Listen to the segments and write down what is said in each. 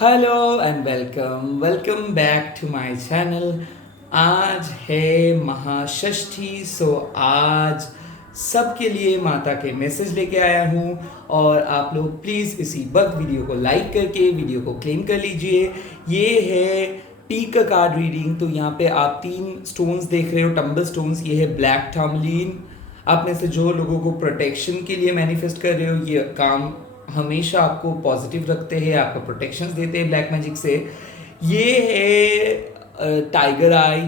Hello and welcome back to my channel. आज है महाषष्ठी, सो आज सबके लिए माता के मैसेज लेके आया हूँ और आप लोग प्लीज़ इसी वक्त वीडियो को लाइक करके वीडियो को क्लेम कर लीजिए। ये है पीक कार्ड रीडिंग। तो यहाँ पे आप 3 स्टोन्स देख रहे हो, टम्बल स्टोन्स। ये है ब्लैक टर्मलिन। आप में से जो लोगों को प्रोटेक्शन के लिए मैनिफेस्ट कर रहे हो, ये काम हमेशा आपको पॉजिटिव रखते हैं, आपको प्रोटेक्शंस देते हैं ब्लैक मैजिक से। ये है टाइगर आई।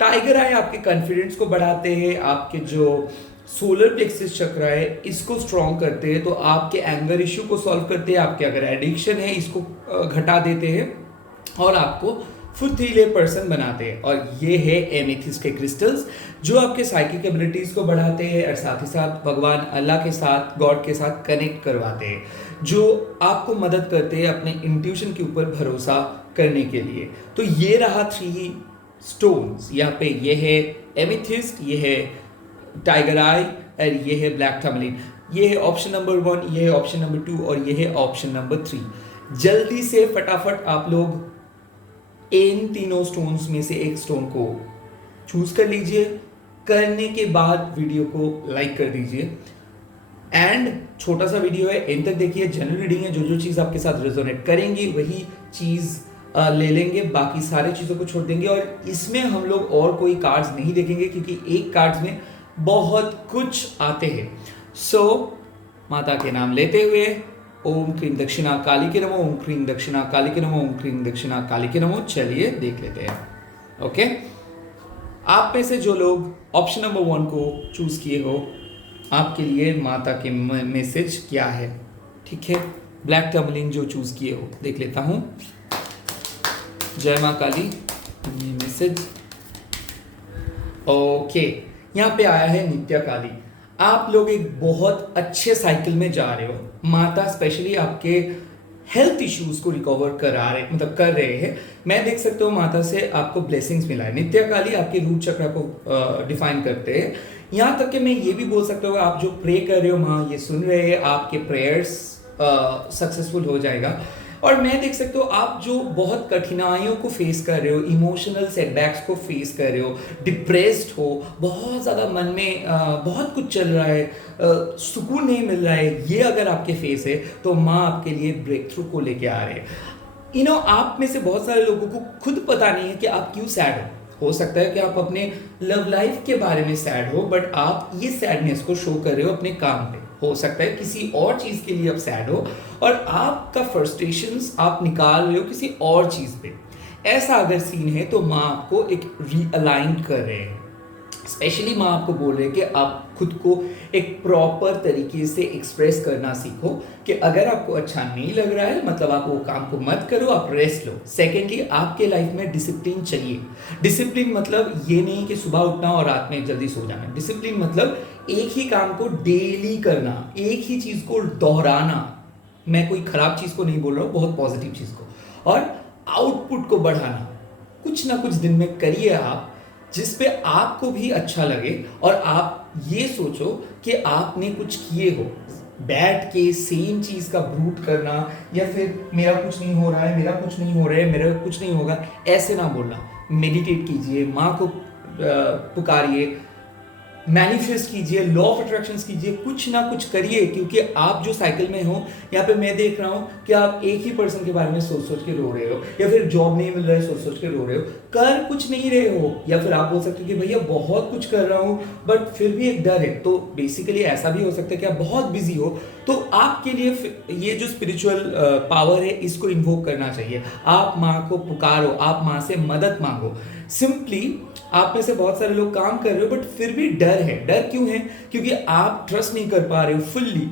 टाइगर आई आपके कॉन्फिडेंस को बढ़ाते हैं, आपके जो सोलर प्लेक्सिस चक्र है इसको स्ट्रॉन्ग करते हैं, तो आपके एंगर इश्यू को सॉल्व करते हैं, आपके अगर एडिक्शन है इसको घटा देते हैं और आपको फुर्तीले पर्सन बनाते हैं। और ये है एमेथिस्ट के क्रिस्टल्स जो आपके साइकिक एबिलिटीज को बढ़ाते हैं और साथ ही साथ भगवान अल्लाह के साथ, गॉड के साथ कनेक्ट करवाते हैं, जो आपको मदद करते हैं अपने इंट्यूशन के ऊपर भरोसा करने के लिए। तो ये रहा 3 स्टोन्स। यहाँ पे ये है एमेथिस्ट, ये है टाइगर आई और ये है ब्लैक टर्मलिन। ये है ऑप्शन नंबर 1, ये है ऑप्शन नंबर 2 और ये है ऑप्शन नंबर 3। जल्दी से फटाफट आप लोग इन तीनों स्टोन्स में से एक स्टोन को चूज कर लीजिए। करने के बाद वीडियो को लाइक कर दीजिए एंड छोटा सा वीडियो है, एंड तक देखिए। जनरल रीडिंग है, जो जो चीज़ आपके साथ रेजोनेट करेंगी वही चीज़ ले लेंगे, बाकी सारे चीज़ों को छोड़ देंगे। और इसमें हम लोग और कोई कार्ड्स नहीं देखेंगे क्योंकि एक कार्ड्स में बहुत कुछ आते हैं। सो माता के नाम लेते हुए ओम क्रीम दक्षिणा काली के नमो, ओम क्रीम दक्षिणा काली के नमो, ओम क्रीम दक्षिणा काली के नमो। चलिए देख लेते हैं। ओके, आप में से जो लोग ऑप्शन नंबर 1 को चूज किए हो, आपके लिए माता के मैसेज क्या है? ठीक है, ब्लैक टर्मलिन जो चूज किए हो, देख लेता हूं। जय मां काली, ये मैसेज। ओके, यहाँ पे आया है नित्या काली। आप लोग एक बहुत अच्छे साइकिल में जा रहे हो। माता स्पेशली आपके हेल्थ इश्यूज को रिकवर कर रहे हैं। मैं देख सकता हूँ माता से आपको ब्लेसिंग्स मिला है। नित्या काली आपके रूट चक्र को डिफाइन करते हैं। यहाँ तक कि मैं ये भी बोल सकता हूँ आप जो प्रे कर रहे हो, माँ ये सुन रहे हैं, आपके प्रेयर्स सक्सेसफुल हो जाएगा। और मैं देख सकता हूँ आप जो बहुत कठिनाइयों को फेस कर रहे हो, इमोशनल सेटबैक्स को फेस कर रहे हो, डिप्रेस्ड हो, बहुत ज़्यादा मन में बहुत कुछ चल रहा है, सुकून नहीं मिल रहा है, ये अगर आपके फेस है तो माँ आपके लिए ब्रेक थ्रू को लेके आ रहे हैं। आप में से बहुत सारे लोगों को खुद पता नहीं है कि आप क्यों सैड हो सकता है कि आप अपने लव लाइफ के बारे में सैड हो, बट आप ये सैडनेस को शो कर रहे हो अपने काम पे। हो सकता है किसी और चीज के लिए आप सैड हो और आपका फ्रस्ट्रेशंस आप निकाल रहे हो किसी और चीज पे। ऐसा अगर सीन है तो माँ आपको एक रीअलाइन कर रहे हैं। स्पेशली माँ आपको बोल रहे हैं कि आप खुद को एक प्रॉपर तरीके से एक्सप्रेस करना सीखो कि अगर आपको अच्छा नहीं लग रहा है मतलब आप वो काम को मत करो, आप रेस्ट लो। सेकेंडली, आपके लाइफ में डिसिप्लिन चाहिए। डिसिप्लिन मतलब ये नहीं कि सुबह उठना और रात में जल्दी सो जाना। डिसिप्लिन मतलब एक ही काम को डेली करना, एक ही चीज को दोहराना। मैं कोई खराब चीज को नहीं बोल रहा हूँ, बहुत पॉजिटिव चीज को। और आउटपुट को बढ़ाना। कुछ ना कुछ दिन में करिए आप जिस पे आपको भी अच्छा लगे और आप ये सोचो कि आपने कुछ किए हो। बैठ के सेम चीज का ब्रूट करना या फिर मेरा कुछ नहीं हो रहा है, मेरा कुछ नहीं हो रहा है, मेरा कुछ नहीं होगा, ऐसे ना बोलना। मेडिटेट कीजिए, माँ को पुकारिए, मैनिफेस्ट कीजिए, लॉ ऑफ अट्रैक्शंस कीजिए, कुछ ना कुछ करिए। क्योंकि आप जो साइकिल में हो, यहाँ पे मैं देख रहा हूँ कि आप एक ही पर्सन के बारे में सोच सोच के रो रहे हो, या फिर जॉब नहीं मिल रहा है सोच सोच के रो रहे हो, कर कुछ नहीं रहे हो। या फिर आप बोल सकते हो कि भैया बहुत कुछ कर रहा हूँ बट फिर भी एक डर है। तो बेसिकली ऐसा भी हो सकता है कि आप बहुत बिजी हो, तो आपके लिए ये जो स्पिरिचुअल पावर है इसको इन्वोक करना चाहिए। आप माँ को पुकारो, आप माँ से मदद मांगो। सिंपली आप में से बहुत सारे लोग काम कर रहे हो बट फिर भी डर है। डर क्यों है? क्योंकि आप ट्रस्ट नहीं कर पा रहे हो फुल्ली।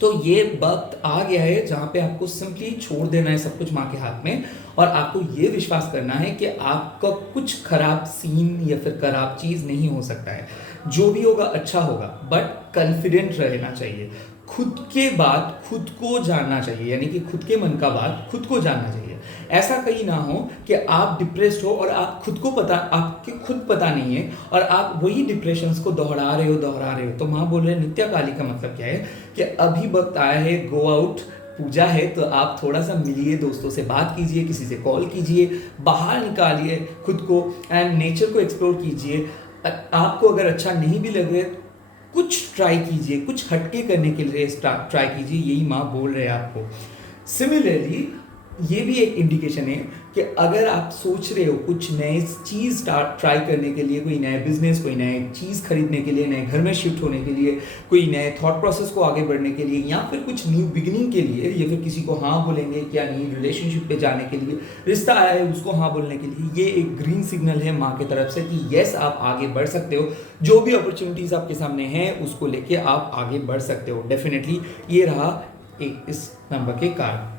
तो ये वक्त आ गया है जहां पे आपको सिंपली छोड़ देना है सब कुछ माँ के हाथ में और आपको ये विश्वास करना है कि आपका कुछ खराब सीन या फिर खराब चीज नहीं हो सकता है। जो भी होगा अच्छा होगा, बट कॉन्फिडेंट रहना चाहिए। खुद के बात खुद को जानना चाहिए, यानी कि खुद के मन का बात खुद को जानना चाहिए। ऐसा कहीं ना हो कि आप डिप्रेस्ड हो और आप खुद को पता, आपके खुद पता नहीं है और आप वही डिप्रेशंस को दोहरा रहे हो। तो माँ बोल रहे हैं नित्या काली का मतलब क्या है कि अभी वक्त आया है, गो आउट, पूजा है तो आप थोड़ा सा मिलिए, दोस्तों से बात कीजिए, किसी से कॉल कीजिए, बाहर निकालिए खुद को एंड नेचर को एक्सप्लोर कीजिए। आपको अगर अच्छा नहीं भी लग रहा है, कुछ ट्राई कीजिए, कुछ हटके करने के लिए ट्राई कीजिए, यही माँ बोल रहे हैं आपको। सिमिलरली ये भी एक इंडिकेशन है कि अगर आप सोच रहे हो कुछ नए चीज़ ट्राई करने के लिए, कोई नया बिजनेस, कोई नए चीज़ खरीदने के लिए, नए घर में शिफ्ट होने के लिए, कोई नए थॉट प्रोसेस को आगे बढ़ने के लिए, या फिर कुछ न्यू बिगिनिंग के लिए, या फिर किसी को हाँ बोलेंगे क्या नहीं रिलेशनशिप पे जाने के लिए, रिश्ता आया है उसको हाँ बोलने के लिए, ये एक ग्रीन सिग्नल है माँ की तरफ से कि यस आप आगे बढ़ सकते हो। जो भी अपॉर्चुनिटीज़ आपके सामने हैं उसको लेके आप आगे बढ़ सकते हो डेफिनेटली। ये रहा एक इस नंबर के कारण।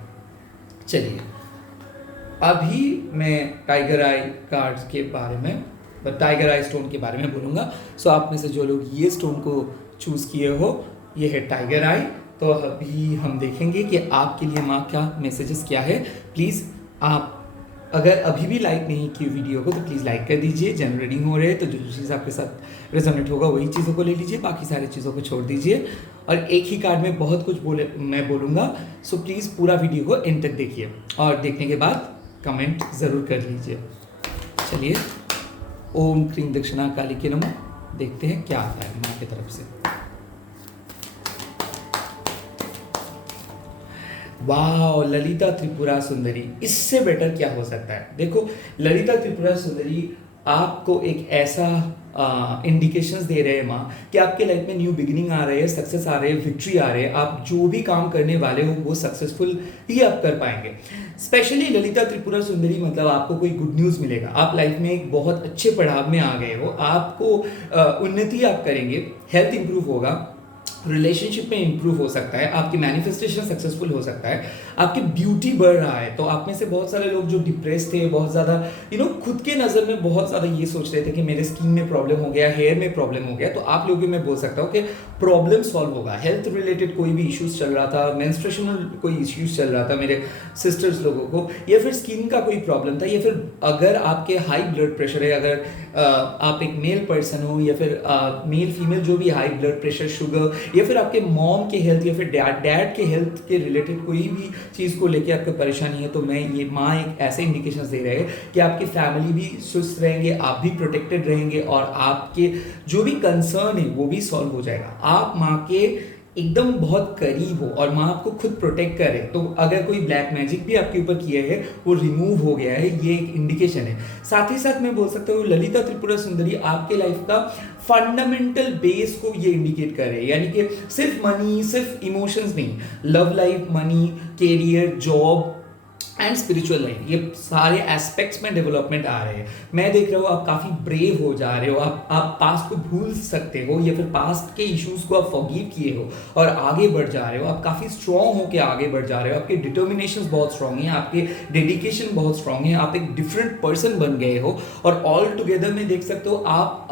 चलिए अभी मैं टाइगर आई कार्ड्स के बारे में, टाइगर आई स्टोन के बारे में बोलूँगा। सो आप में से जो लोग ये स्टोन को चूज़ किए हो, ये है टाइगर आई। तो अभी हम देखेंगे कि आपके लिए माँ क्या मैसेजेस क्या है। प्लीज़ आप अगर अभी भी लाइक नहीं की वीडियो को तो प्लीज़ लाइक कर दीजिए। जनरेटिंग हो रहे हैं तो जो चीज़ आपके साथ रेजोनेट होगा वही चीज़ों को ले लीजिए, बाकी सारी चीज़ों को छोड़ दीजिए। और एक ही कार्ड में बहुत कुछ मैं बोलूँगा, सो प्लीज़ पूरा वीडियो को एंड तक देखिए और देखने के बाद कमेंट ज़रूर कर लीजिए। चलिए ओम क्रीम दक्षिणा काली के नमः, देखते हैं क्या आता है माँ की तरफ से। वाह, ललिता त्रिपुरा सुंदरी, इससे बेटर क्या हो सकता है। देखो ललिता त्रिपुरा सुंदरी आपको एक ऐसा इंडिकेशंस दे रहे हैं माँ कि आपके लाइफ में न्यू बिगिनिंग आ रहे हैं, सक्सेस आ रहे हैं, विक्ट्री आ रहे हैं। आप जो भी काम करने वाले हो वो सक्सेसफुल ही आप कर पाएंगे। स्पेशली ललिता त्रिपुरा सुंदरी मतलब आपको कोई गुड न्यूज़ मिलेगा। आप लाइफ में एक बहुत अच्छे पड़ाव में आ गए हो, आपको उन्नति आप करेंगे, हेल्थ इंप्रूव होगा, रिलेशनशिप में इंप्रूव हो सकता है, आपकी मैनिफेस्टेशन सक्सेसफुल हो सकता है, आपकी ब्यूटी बढ़ रहा है। तो आप में से बहुत सारे लोग जो डिप्रेस थे, बहुत ज़्यादा खुद के नज़र में बहुत ज़्यादा ये सोच रहे थे कि मेरे स्किन में प्रॉब्लम हो गया, हेयर में प्रॉब्लम हो गया, तो आप लोगों मैं बोल सकता हूँ कि प्रॉब्लम सॉल्व होगा। हेल्थ रिलेटेड कोई भी इश्यूज चल रहा था, मेंस्ट्रुएशनल कोई इश्यूज चल रहा था मेरे सिस्टर्स लोगों को, या फिर स्किन का कोई प्रॉब्लम था, या फिर अगर आपके हाई ब्लड प्रेशर है, अगर आप एक मेल पर्सन हो, या फिर मेल फीमेल जो भी हाई ब्लड प्रेशर, शुगर, या फिर आपके मॉम के हेल्थ या फिर डैड के हेल्थ के रिलेटेड कोई भी चीज़ को लेके आपको परेशानी है, तो मैं ये माँ एक ऐसे इंडिकेशंस दे रहे हैं कि आपकी फैमिली भी स्वस्थ रहेंगे, आप भी प्रोटेक्टेड रहेंगे, और आपके जो भी कंसर्न है वो भी सॉल्व हो जाएगा। आप माँ के एकदम बहुत करीब हो और माँ आपको खुद प्रोटेक्ट करे। तो अगर कोई ब्लैक मैजिक भी आपके ऊपर किया है वो रिमूव हो गया है, ये एक इंडिकेशन है। साथ ही साथ मैं बोल सकता हूँ ललिता त्रिपुरा सुंदरी आपके लाइफ का फंडामेंटल बेस को ये इंडिकेट कर रहे हैं, यानी कि सिर्फ मनी, सिर्फ इमोशंस नहीं, love life, money, career, job and spiritual life, ये सारे एस्पेक्ट्स में डेवलपमेंट आ रहे हैं। मैं देख रहा हूँ आप काफ़ी ब्रेव हो जा रहे हो, आप पास्ट को भूल सकते हो, या फिर पास्ट के इश्यूज को आप फॉरगिव किए हो और आगे बढ़ जा रहे हो। आप काफ़ी स्ट्रॉन्ग होकर आगे बढ़ जा रहे हो, आपके डिटर्मिनेशन बहुत स्ट्रॉन्ग है, आपके डेडिकेशन बहुत स्ट्रॉन्ग है, आप एक डिफरेंट पर्सन बन गए हो। और ऑल टुगेदर में देख सकते हो आप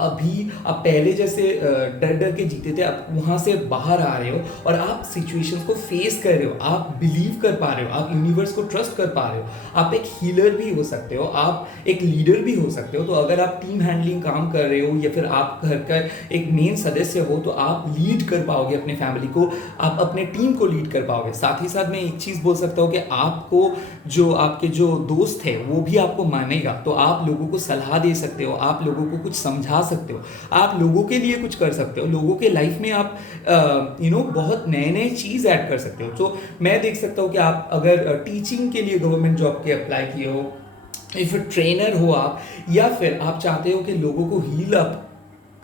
पहले जैसे डर डर के जीते थे, आप वहाँ से बाहर आ रहे हो और आप सिचुएशंस को फेस कर रहे हो, आप बिलीव कर पा रहे हो, आप यूनिवर्स को ट्रस्ट कर पा रहे हो, आप एक हीलर भी हो सकते हो, आप एक लीडर भी हो सकते हो। तो अगर आप टीम हैंडलिंग काम कर रहे हो, या फिर आप घर का एक मेन सदस्य हो, तो आप लीड कर पाओगे अपने फैमिली को, आप अपने टीम को लीड कर पाओगे। साथ ही साथ मैं एक चीज़ बोल सकता हूँ कि आपको जो आपके जो दोस्त है वो भी आपको मानेगा, तो आप लोगों को सलाह दे सकते हो, आप लोगों को कुछ समझा सकते हो, आप लोगों के लिए कुछ कर सकते हो, लोगों के लाइफ में आप बहुत नए नए चीज़ ऐड कर सकते हो। तो मैं देख सकता हूँ कि आप अगर टीचिंग के लिए गवर्नमेंट जॉब के अप्लाई किए हो, या फिर ट्रेनर हो आप, या फिर आप चाहते हो कि लोगों को हील अप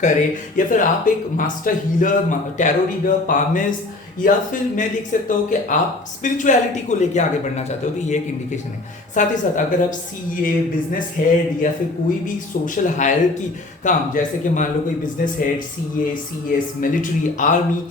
करे, या फिर आप एक master healer, tarot reader, palmist, या फिर मैं लिख सकता हूँ कि आप स्पिरिचुअलिटी को लेके आगे बढ़ना चाहते हो, तो ये एक इंडिकेशन है। साथ ही साथ अगर आप सीए, बिजनेस हेड, या फिर कोई भी सोशल हायरार्की काम, जैसे कि मान लो कोई business head, CA, CS, military, army,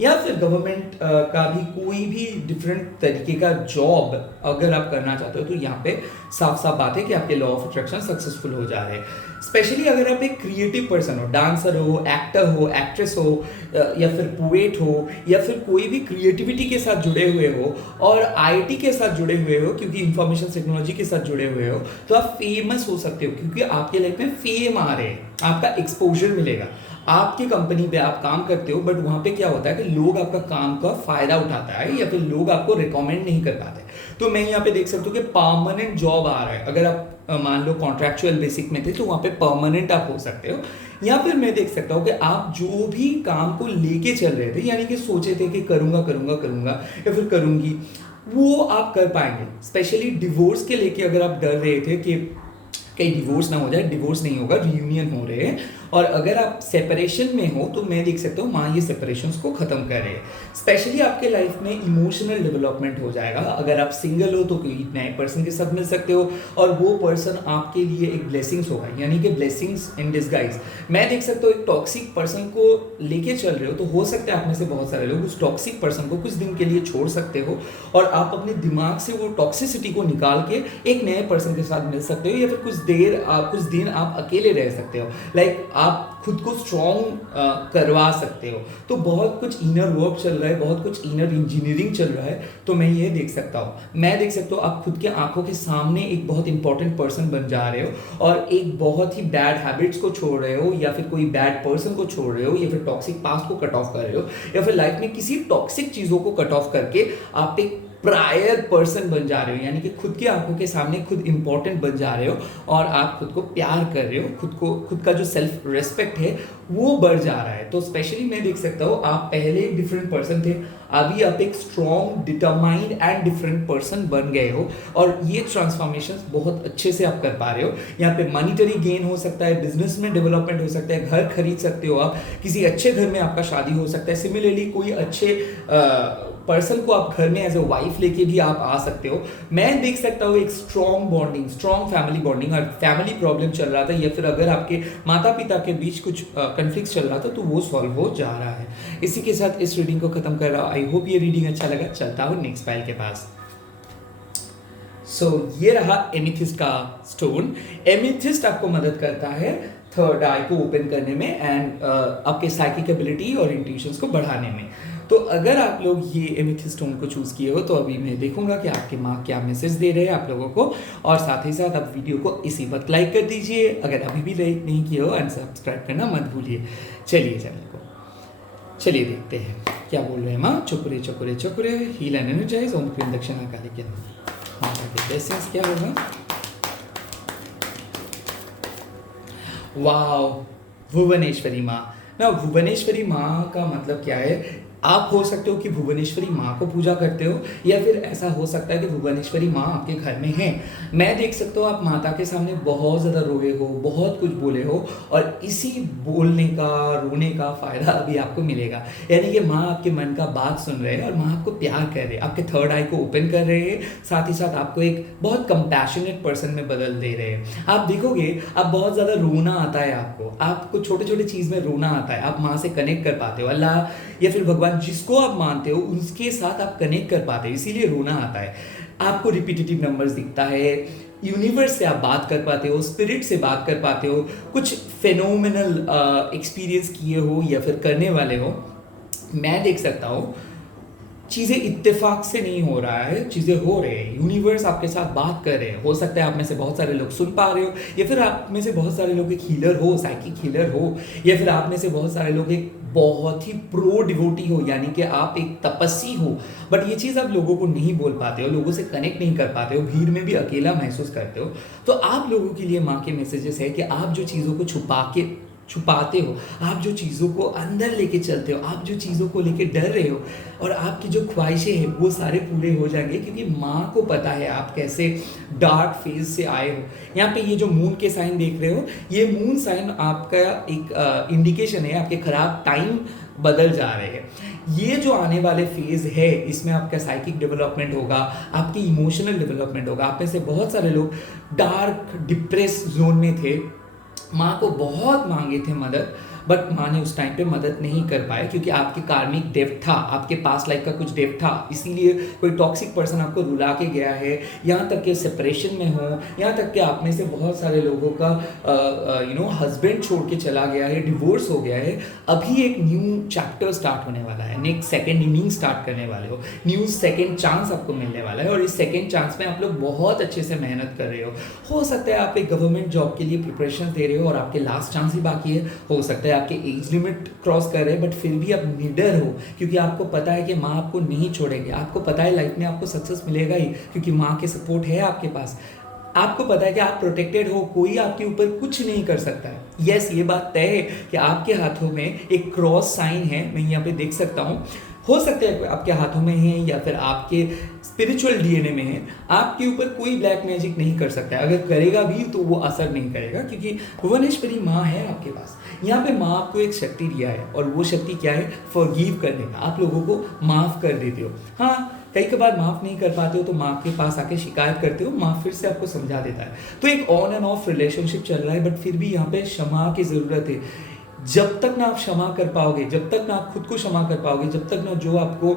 या फिर गवर्नमेंट का भी कोई भी डिफरेंट तरीके का जॉब अगर आप करना चाहते हो, तो यहाँ पे साफ साफ बात है कि आपके लॉ ऑफ अट्रैक्शन सक्सेसफुल हो जा रहे हैं। स्पेशली अगर आप एक क्रिएटिव पर्सन हो, डांसर हो, एक्टर हो, एक्ट्रेस हो, या फिर पोएट हो, या फिर कोई भी क्रिएटिविटी के साथ जुड़े हुए हो और आईटी के साथ जुड़े हुए हो, क्योंकि इंफॉर्मेशन टेक्नोलॉजी के साथ जुड़े हुए हो, तो आप फेमस हो सकते हो, क्योंकि आपके लाइफ में फेम आ रहे हैं, आपका एक्सपोजर मिलेगा। आपकी कंपनी पे आप काम करते हो, बट वहाँ पे क्या होता है कि लोग आपका काम का फ़ायदा उठाता है या फिर लोग आपको रिकमेंड नहीं कर पाते। तो मैं यहाँ पे देख सकता हूँ कि परमानेंट जॉब आ रहा है। अगर आप मान लो कॉन्ट्रैक्चुअल बेसिक में थे तो वहाँ पे परमानेंट आप हो सकते हो। या फिर मैं देख सकता हूँ कि आप जो भी काम को लेके चल रहे थे, यानी कि सोचे थे कि करूँगा करूँगा करूँगा या फिर करूँगी, वो आप कर पाएंगे। स्पेशली डिवोर्स के लेके अगर आप डर रहे थे कि कहीं डिवोर्स ना हो जाए, डिवोर्स नहीं होगा, रियूनियन हो रहे हैं। और अगर आप सेपरेशन में हो तो मैं देख सकता हूँ माँ ये सेपरेशंस को ख़त्म कर रहे हैं। स्पेशली आपके लाइफ में इमोशनल डेवलपमेंट हो जाएगा। अगर आप सिंगल हो तो कोई नए पर्सन के साथ मिल सकते हो और वो पर्सन आपके लिए एक ब्लेसिंग्स होगा, यानी कि ब्लेसिंग्स इन डिस्गाइज। मैं देख सकता हूँ एक टॉक्सिक पर्सन को लेके चल रहे हो तो हो सकता है आप में से बहुत सारे लोग उस टॉक्सिक पर्सन को कुछ दिन के लिए छोड़ सकते हो और आप अपने दिमाग से वो टॉक्सिसिटी को निकाल के एक नए पर्सन के साथ मिल सकते हो, या फिर कुछ दिन आप अकेले रह सकते हो। लाइक आप खुद को स्ट्रॉन्ग करवा सकते हो। तो बहुत कुछ इनर वर्क चल रहा है, बहुत कुछ इनर इंजीनियरिंग चल रहा है। तो मैं ये देख सकता हूँ, मैं देख सकता हूँ आप खुद के आंखों के सामने एक बहुत इंपॉर्टेंट पर्सन बन जा रहे हो और एक बहुत ही बैड हैबिट्स को छोड़ रहे हो, या फिर कोई बैड पर्सन को छोड़ रहे हो, या फिर टॉक्सिक पास्ट को कट ऑफ कर रहे हो, या फिर लाइफ में किसी टॉक्सिक चीज़ों को कट ऑफ करके आप एक प्रायर पर्सन बन जा रहे हो, यानी कि खुद की आंखों के सामने खुद इंपॉर्टेंट बन जा रहे हो और आप खुद को प्यार कर रहे हो। खुद का जो सेल्फ रिस्पेक्ट है वो बढ़ जा रहा है। तो स्पेशली मैं देख सकता हूँ आप पहले एक डिफरेंट पर्सन थे, अभी आप एक strong, determined and different person बन गए हो और ये ट्रांसफॉर्मेशन बहुत अच्छे से आप कर पा रहे हो। यहाँ पे मॉनिटरी गेन हो सकता है, बिजनेस में डेवलपमेंट हो सकता है, घर खरीद सकते हो आप, किसी अच्छे घर में आपका शादी हो सकता है। सिमिलरली कोई अच्छे पर्सन को आप घर में एज अ वाइफ लेके भी आप आ सकते हो। मैं देख सकता हूँ एक strong bonding, strong family bonding. और फैमिली प्रॉब्लम चल रहा था या फिर अगर आपके माता पिता के बीच कुछ कन्फ्लिक्ट चल रहा था तो वो सॉल्व हो जा रहा है। इसी के साथ इस रीडिंग को खत्म कर रहा हूँ। आई होप ये रीडिंग अच्छा लगा। चलता हूँ नेक्स्ट फाइल के पास। ये रहा एमिथिस्ट का स्टोन। एमिथिस्ट आपको मदद करता है थर्ड आई को ओपन करने में एंड आपके साइकिक एबिलिटी और इंट्यूशंस को बढ़ाने में। तो अगर आप लोग ये एमिथिस्ट स्टोन को चूज़ किए हो तो अभी मैं देखूंगा कि आपके माँ क्या मैसेज दे रहे हैं आप लोगों को, और साथ ही साथ आप वीडियो को इसी वक्त लाइक कर दीजिए अगर अभी भी लाइक नहीं किए हो, एंड सब्सक्राइब करना मत भूलिए। चलिए देखते हैं क्या बोल रहे हैं माँ। चुकुरे चुकुरे चुकुरे, हील एंड एनर्जाइज, ओम क्रीम दक्षिणा काली के ब्लेसिंग्स क्या होगा। वाओ, भुवनेश्वरी माँ ना। भुवनेश्वरी माँ का मतलब क्या है? आप हो सकते हो कि भुवनेश्वरी माँ को पूजा करते हो, या फिर ऐसा हो सकता है कि भुवनेश्वरी माँ आपके घर में है। मैं देख सकता हूँ आप माता के सामने बहुत ज़्यादा रोए हो, बहुत कुछ बोले हो, और इसी बोलने का, रोने का फ़ायदा अभी आपको मिलेगा। यानी कि माँ आपके मन का बात सुन रहे हैं और माँ आपको प्यार कर रहे हैं, आपके थर्ड आई को ओपन कर रहे हैं, साथ ही साथ आपको एक बहुत कंपैशनेट पर्सन में बदल दे रहे हैं। आप देखोगे आप बहुत ज़्यादा रोना आता है, आपको छोटे छोटे चीज़ में रोना आता है। आप माँ से कनेक्ट कर पाते हो, अल्लाह या फिर भगवान जिसको आप मानते हो उसके साथ आप कनेक्ट कर पाते हो, इसीलिए रोना आता है। आपको रिपीटेटिव नंबर्स दिखता है, यूनिवर्स से आप बात कर पाते हो, स्पिरिट से बात कर पाते हो, कुछ फेनोमेनल एक्सपीरियंस किए हो या फिर करने वाले हो। मैं देख सकता हूँ चीज़ें इत्तेफाक से नहीं हो रहा है, चीज़ें हो रहे हैं, यूनिवर्स आपके साथ बात कर रहे हैं। हो सकता है आप में से बहुत सारे लोग सुन पा रहे हो, या फिर आप में से बहुत सारे लोग एक हीलर हो, साइकिक हीलर हो, या फिर आप में से बहुत सारे लोग एक बहुत ही प्रो डिवोटी हो, यानी कि आप एक तपस्वी हो। बट ये चीज़ आप लोगों को नहीं बोल पाते हो, लोगों से कनेक्ट नहीं कर पाते हो, भीड़ में भी अकेला महसूस करते हो। तो आप लोगों के लिए माँ के मैसेजेस है कि आप जो चीज़ों को छुपाते हो, आप जो चीज़ों को अंदर लेके चलते हो, आप जो चीज़ों को लेके डर रहे हो, और आपकी जो ख्वाहिशें हैं वो सारे पूरे हो जाएंगे, क्योंकि माँ को पता है आप कैसे डार्क फेज से आए हो। यहाँ पे ये जो मून के साइन देख रहे हो, ये मून साइन आपका एक इंडिकेशन है आपके खराब टाइम बदल जा रहे हैं। ये जो आने वाले फेज है इसमें आपका साइकिक डेवलपमेंट होगा, आपकी इमोशनल डेवलपमेंट होगा। आप में से बहुत सारे लोग डार्क डिप्रेस जोन में थे, माँ को बहुत मांगे थे मदद, बट माँ ने उस टाइम पे मदद नहीं कर पाए क्योंकि आपके कार्मिक डेप्थ था, आपके पास्ट लाइफ का कुछ डेप्थ था, इसीलिए कोई टॉक्सिक पर्सन आपको रुला के गया है, यहाँ तक कि सेपरेशन में हो, यहाँ तक कि आप में से बहुत सारे लोगों का हस्बैंड छोड़ के चला गया है, डिवोर्स हो गया है। अभी एक न्यू चैप्टर स्टार्ट होने वाला है, नेक्स्ट सेकेंड इनिंग स्टार्ट करने वाले हो, न्यू सेकेंड चांस आपको मिलने वाला है और इस सेकेंड चांस में आप लोग बहुत अच्छे से मेहनत कर रहे हो सकता है आप एक गवर्नमेंट जॉब के लिए प्रिपरेशन दे रहे हो और आपके लास्ट चांस ही बाकी है, हो सकता है आपके एज लिमिट क्रॉस कर रहे हैं, बट फिर भी आप निडर हो क्योंकि आपको पता है कि माँ आपको नहीं छोड़ेंगे, आपको पता है लाइफ में आपको सक्सेस मिलेगा ही क्योंकि माँ के सपोर्ट है आपके पास, आपको पता है कि आप प्रोटेक्टेड हो, कोई आपके ऊपर कुछ नहीं कर सकता है। यस, ये बात तय है कि आपके हाथों में एक क्रॉस साइन है, मैं यहाँ पे देख सकता हूँ, हो सकता है आपके हाथों में है या फिर आपके स्पिरिचुअल डीएनए में है, आपके ऊपर कोई ब्लैक मैजिक नहीं कर सकता है, अगर करेगा भी तो वो असर नहीं करेगा क्योंकि भुवनेश्वरी माँ है आपके पास। यहाँ पे माँ आपको एक शक्ति दिया है और वो शक्ति क्या है, फॉरगिव करने का, आप लोगों को माफ़ कर देते हो। हाँ, कई बार माफ़ नहीं कर पाते हो तो माँ के पास आके शिकायत करते हो, माँ फिर से आपको समझा देता है। तो एक ऑन एंड ऑफ रिलेशनशिप चल रहा है, बट फिर भी यहाँ पे क्षमा की ज़रूरत है। जब तक ना आप क्षमा कर पाओगे, जब तक ना आप खुद को क्षमा कर पाओगे, जब तक ना जो आपको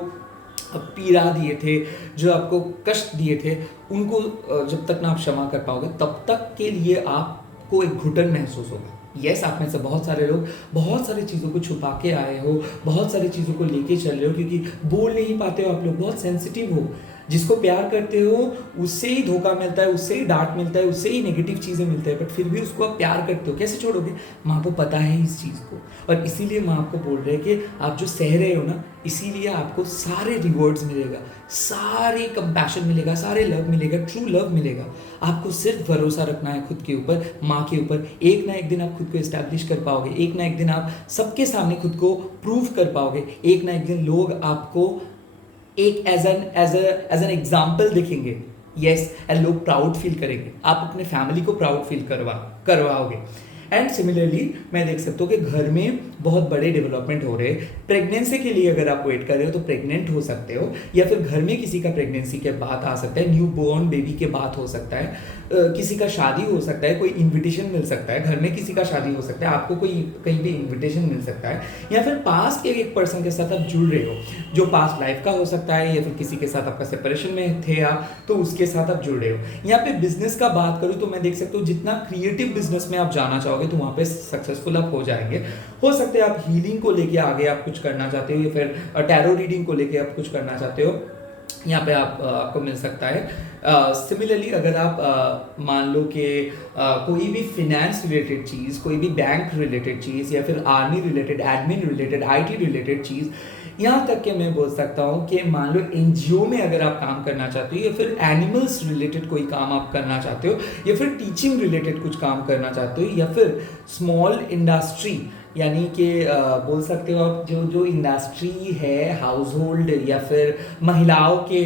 पीड़ा दिए थे, जो आपको कष्ट दिए थे, उनको जब तक ना आप क्षमा कर पाओगे, तब तक के लिए आपको एक घुटन महसूस होगा। यस, आप में से बहुत सारे लोग बहुत सारी चीज़ों को छुपा के आए हो, बहुत सारी चीज़ों को लेके चल रहे हो क्योंकि बोल नहीं पाते हो, आप लोग बहुत सेंसिटिव हो। जिसको प्यार करते हो उससे ही धोखा मिलता है, उससे ही डांट मिलता है, उससे ही नेगेटिव चीज़ें मिलते हैं, बट फिर भी उसको आप प्यार करते हो, कैसे छोड़ोगे? माँ को पता है इस चीज़ को और इसीलिए माँ आपको बोल रहे हैं कि आप जो सह रहे हो ना, इसीलिए आपको सारे रिवॉर्ड्स मिलेगा, सारे कंपैशन मिलेगा, सारे लव मिलेगा, ट्रू लव मिलेगा। आपको सिर्फ भरोसा रखना है खुद के ऊपर, माँ के ऊपर। एक ना एक दिन आप खुद को एस्टैब्लिश कर पाओगे, एक ना एक दिन आप सबके सामने खुद को प्रूव कर पाओगे, एक ना एक दिन लोग आपको एक एज एन एग्जाम्पल देखेंगे। यस, लोग प्राउड फील करेंगे, आप अपने फैमिली को प्राउड फील करवाओगे। एंड सिमिलरली मैं देख सकता हूँ कि घर में बहुत बड़े डेवलपमेंट हो रहे हैं। प्रेगनेंसी के लिए अगर आप वेट कर रहे हो तो प्रेग्नेंट हो सकते हो, या फिर घर में किसी का प्रेगनेंसी के बाद आ सकता है, न्यू बॉर्न बेबी के बाद हो सकता है, किसी का शादी हो सकता है, कोई इनविटेशन मिल सकता है, घर में किसी का शादी हो सकता है, आपको कोई कहीं भी इनविटेशन मिल सकता है, या फिर पास के एक पर्सन के साथ आप जुड़ रहे हो जो पास्ट लाइफ का हो सकता है, या फिर किसी के साथ आपका सेपरेशन में थे आप तो उसके साथ आप जुड़ रहे हो। यहाँ पे बिजनेस का बात करूँ तो मैं देख सकता हूँ जितना क्रिएटिव बिजनेस में आप जाना चाहोगे तो वहाँ पे सक्सेसफुल आप हो जाएंगे। हो सकता है आप हीलिंग को लेके आगे आप कुछ करना चाहते हो, या फिर टैरो रीडिंग को लेके आप कुछ करना चाहते हो, यहाँ पे आपको मिल सकता है। सिमिलरली अगर आप मान लो कि कोई भी फिनेंस रिलेटेड चीज़, कोई भी बैंक रिलेटेड चीज़, या फिर army related, admin related, IT related चीज़, यहाँ तक कि मैं बोल सकता हूँ कि मान लो एनजीओ में अगर आप काम करना चाहते हो, या फिर एनिमल्स रिलेटेड कोई काम आप करना चाहते हो, या फिर टीचिंग रिलेटेड कुछ काम करना चाहते हो, या फिर स्मॉल इंडस्ट्री यानी कि बोल सकते हो आप जो इंडस्ट्री है हाउस होल्ड या फिर महिलाओं के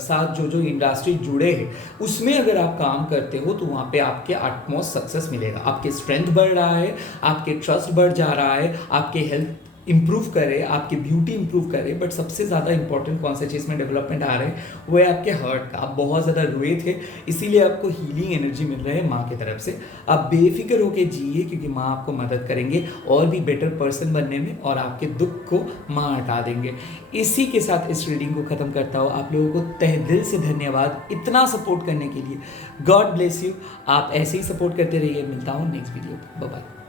साथ जो इंडस्ट्री जुड़े हैं उसमें अगर आप काम करते हो तो वहाँ पे आपके अटमोस्ट सक्सेस मिलेगा। आपके स्ट्रेंथ बढ़ रहा है, आपके ट्रस्ट बढ़ जा रहा है, आपके हेल्थ इंप्रूव करे, आपकी ब्यूटी इंप्रूव करे, बट सबसे ज़्यादा इंपॉर्टेंट कौन सा चीज़ में डेवलपमेंट आ रहे हैं वो है आपके हार्ट का। आप बहुत ज़्यादा रोए थे इसीलिए आपको हीलिंग एनर्जी मिल रहा है माँ की तरफ से। आप बेफिक्र होकर जिए क्योंकि माँ आपको मदद करेंगे और भी बेटर पर्सन बनने में, और आपके दुख को माँ हटा देंगे। इसी के साथ इस रीडिंग को ख़त्म करता हूँ। आप लोगों को तहे दिल से धन्यवाद इतना सपोर्ट करने के लिए। God bless you. आप ऐसे ही सपोर्ट करते रहिए। मिलता हूँ नेक्स्ट वीडियो। Bye bye.